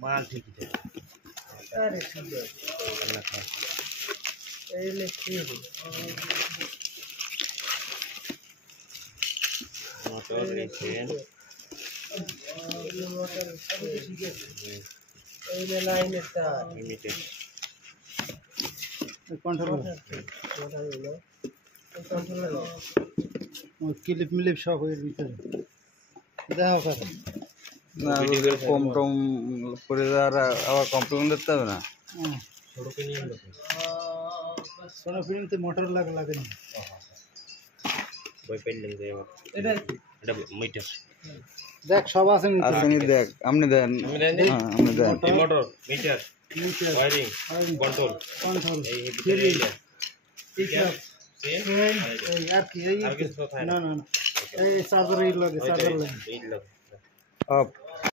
माल ठीक है। अरे ठीक है ये ले ठीक है मोटर लेकिन ये मोटर अभी ठीक है ये लाइन है लिमिटेड कंट्रोलर क्लिप मिलिप সব এর ভিতরে দাও কথা না কম টম করে আবার কমপ্লেন দিতে হবে না ছোট পিনিয়ন দেখো সোনা ফিল্মতে মোটর লাগে না ওই পেন্ডিং দে এটা মিটার দেখ সব আছে আসেনি দেখ আপনি দেন আপনি দেন মোটর মিটার ওয়্যারিং কন্ট্রোল এই ভিতরে ঠিক আছে এই আর কি এই আর কিছু কথা না এই চার্জার এই লাগে চার্জার লাগে এই লাগে অফ